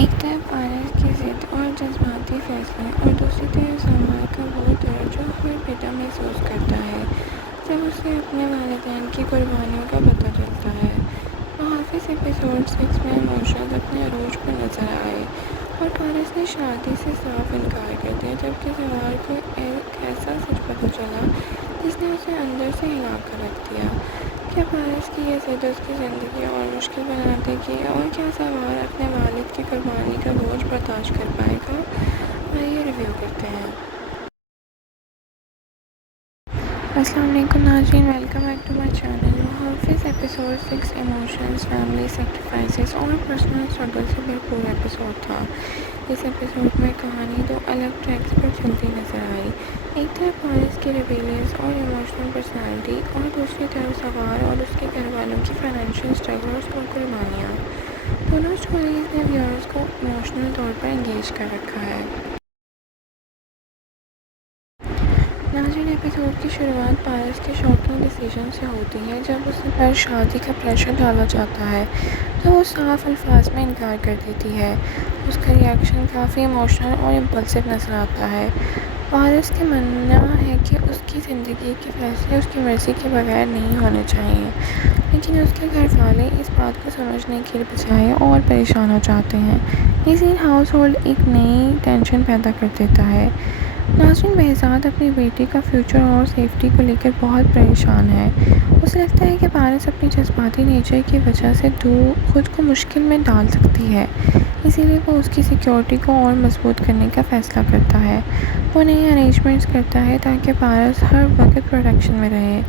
ایک طرف پارس کی ضد اور جذباتی فیصلے اور دوسری طرف سماج کا وہ درد جو ہر بیٹا محسوس کرتا ہے جب اسے اپنے والدین کی قربانیوں کا پتہ چلتا ہے۔ محافظ ایپیسوڈ 6 میں ایموشنز اپنے عروج پر نظر آئے اور پارس نے شادی سے صاف انکار کر دیا، جبکہ سوار کو ایک ایسا سچ پتہ چلا جس نے اسے اندر سے ہلا کر رکھ دیا۔ کیا پارس کی یہ ضد اس کی زندگی اور مشکل بنا دے گی، اور کیا سوار اپنے والد کی قربانی کا بوجھ برداشت کر پائے گا؟ آئیے ریویو کرتے ہیں۔ السلام علیکم ناظرین، welcome back to my channel. Muhafiz episode 6 emotions, family sacrifices اور پرسنل اسٹرگل سے بھرپور ایپیسوڈ تھا۔ اس ایپیسوڈ میں کہانی دو الگ ٹریکس پر چلتی نظر آئی۔ ایک طرف پارس کی ریبیلیس اور ایموشنل پرسنالٹی، اور دوسری طرف سوار اور اس کے گھر والوں کی فائنینشیل اسٹرگلز اور قربانیاں۔ دونوں اسٹوریز نے ویورز کو ایموشنل طور پر انگیج کر رکھا ہے۔ ناظرین، ایپیسوڈ کی شروعات پارس کے شاکنگ ڈیسیژن سے ہوتی ہے۔ جب اس پر شادی کا پریشر ڈالا جاتا ہے تو وہ صاف الفاظ میں انکار کر دیتی ہے۔ اس کا ری ایکشن کافی ایموشنل اور امپلسو نظر آتا ہے۔ پارس کا ماننا ہے کہ اس کی زندگی کے فیصلے اس کی مرضی کے بغیر نہیں ہونے چاہیے، لیکن اس کے گھر والے اس بات کو سمجھنے کے بجائے اور پریشان ہو جاتے ہیں۔ یہ سین ہاؤس ہولڈ ایک نئی ٹینشن پیدا کر دیتا ہے۔ ناظرین، بہزاد اپنی بیٹی کا فیوچر اور سیفٹی کو لے کر بہت پریشان ہے۔ اسے لگتا ہے کہ پارس اپنی جذباتی نیچر کی وجہ سے خود کو مشکل میں ڈال سکتی ہے، اسی لیے وہ اس کی سیکیورٹی کو اور مضبوط کرنے کا فیصلہ کرتا ہے۔ وہ نئے ارینجمنٹس کرتا ہے تاکہ پارس ہر وقت پروٹیکشن میں رہے،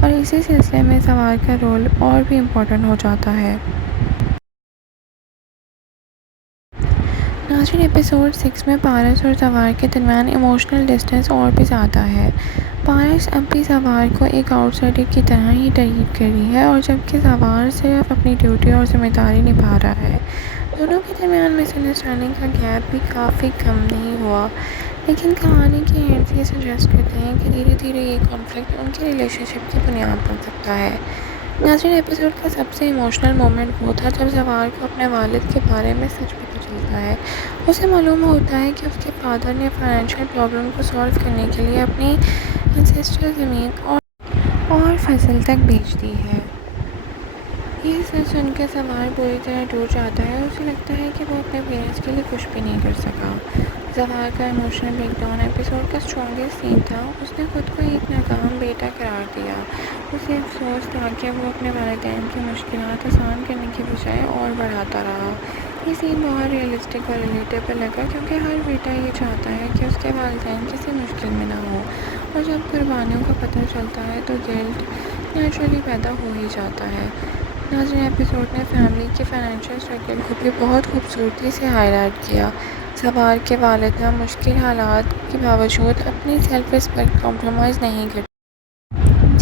اور اسی سلسلے میں سوار کا رول اور بھی امپورٹنٹ ہو جاتا ہے۔ ناظرین، ایپیسوڈ 6 میں پارس اور سوار کے درمیان ایموشنل ڈسٹینس اور بھی زیادہ ہے۔ پارس اب بھی سوار کو ایک آؤٹ سائڈر کی طرح ہی ٹریٹ کر رہی ہے، اور جبکہ سوار صرف اپنی ڈیوٹی اور ذمہ داری نبھا رہا ہے۔ دونوں کے درمیان مس انڈرسٹینڈنگ کا گیپ بھی کافی کم نہیں ہوا، لیکن کہانی کے اینڈ یہ سجیسٹ کرتے ہیں کہ دھیرے دھیرے یہ کانفلکٹ ان کی ریلیشن شپ کی بنیاد بن سکتا ہے۔ ناظرین، ایپیسوڈ کا سب سے ایموشنل مومنٹ وہ تھا جب سوار کو اپنے والد کے بارے میں سچ پتہ چلتا ہے۔ اسے معلوم ہوتا ہے کہ اس کے فادر نے فائنینشیل پرابلم کو سالو کرنے کے لیے اپنی انسیسٹرل زمین اور فصل تک بیچ دی ہے۔ یہ سچ سن کر سوار بری طرح ٹوٹ جاتا ہے، اور اسے لگتا ہے کہ وہ اپنے پیرنٹس کے لیے کچھ بھی نہیں کر سکا۔ سوار کا ایموشنل بریک ڈاؤن ایپیسوڈ کا اسٹرانگسٹ سین تھا۔ اس نے خود کو ایک ناکام بیٹا قرار دیا۔ اسے افسوس تھا کہ وہ اپنے والدین کی مشکلات آسان کرنے کی بجائے اور بڑھاتا رہا۔ یہ سین بہت ریئلسٹک اور ریلیٹیبل لگا، کیونکہ ہر بیٹا یہ چاہتا ہے کہ اس کے والدین کسی مشکل میں نہ ہو، اور جب قربانیوں کا پتہ چلتا ہے تو گلٹ نیچرلی پیدا ہو ہی جاتا ہے۔ ناظرین، ایپیسوڈ نے فیملی کی فائنینشیل اسٹرگل کو بھی بہت خوبصورتی سے ہائی لائٹ کیا۔ سوار کے والدہ مشکل حالات کے باوجود اپنی سیلف رسپیکٹ کمپرومائز نہیں کرتی۔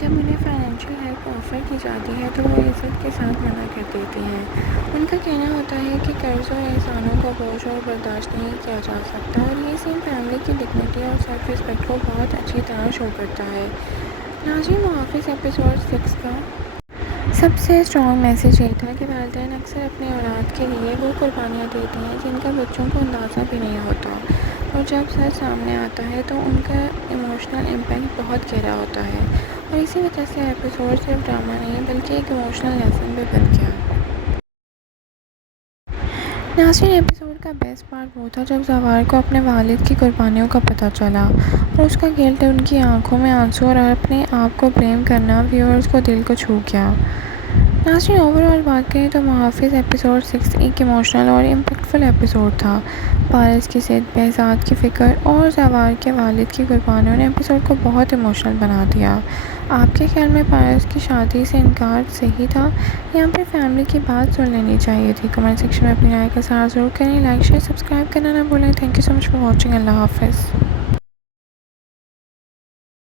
جب انہیں فائنینشیل ہیلپ آفر کی جاتی ہے تو وہ عزت کے ساتھ منع کر دیتی ہیں۔ ان کا کہنا ہوتا ہے کہ قرض اور احسانوں کا بوجھ اور برداشت نہیں کیا جا سکتا، اور یہ سین فیملی کی ڈگنیٹی اور سیلف رسپیکٹ کو بہت اچھی طرح شو کرتا ہے۔ ناظرین، محافظ ایپیسوڈ 6 کا سب سے اسٹرانگ میسیج یہ تھا کہ والدین اکثر اپنی اولاد کے لیے وہ قربانیاں دیتے ہیں جن کا بچوں کو اندازہ بھی نہیں ہوتا، اور جب سچ سامنے آتا ہے تو ان کا ایموشنل امپیکٹ بہت گہرا ہوتا ہے، اور اسی وجہ سے ایپیسوڈ صرف ڈرامہ نہیں بلکہ ایک ایموشنل لیسن بھی بن گیا۔ ناظرین، ایپیسوڈ کا بیسٹ پارٹ وہ تھا جب سوار کو اپنے والد کی قربانیوں کا پتہ چلا، اور اس کا گلٹ، ان کی آنکھوں میں آنسو اور اپنے آپ کو بلیم کرنا ویورز کو دل کو چھو گیا۔ ناظرین، اوور آل بات کریں تو محافظ ایپیسوڈ 6 ایک ایموشنل اور امپیکٹفل ایپیسوڈ تھا۔ پارس کی ضد، بہزاد کی فکر اور سوار کے والد کی قربانیوں نے ایپیسوڈ کو بہت ایموشنل بنا دیا۔ آپ کے خیال میں پارس کی شادی سے انکار صحیح تھا یا پھر فیملی کی بات سن لینی چاہیے تھی؟ کمنٹ سیکشن میں اپنی رائے کا اظہار ضرور کریں۔ لائک، شیئر، سبسکرائب کرنا نہ بھولیں۔ Thank you so much for watching. Allah حافظ۔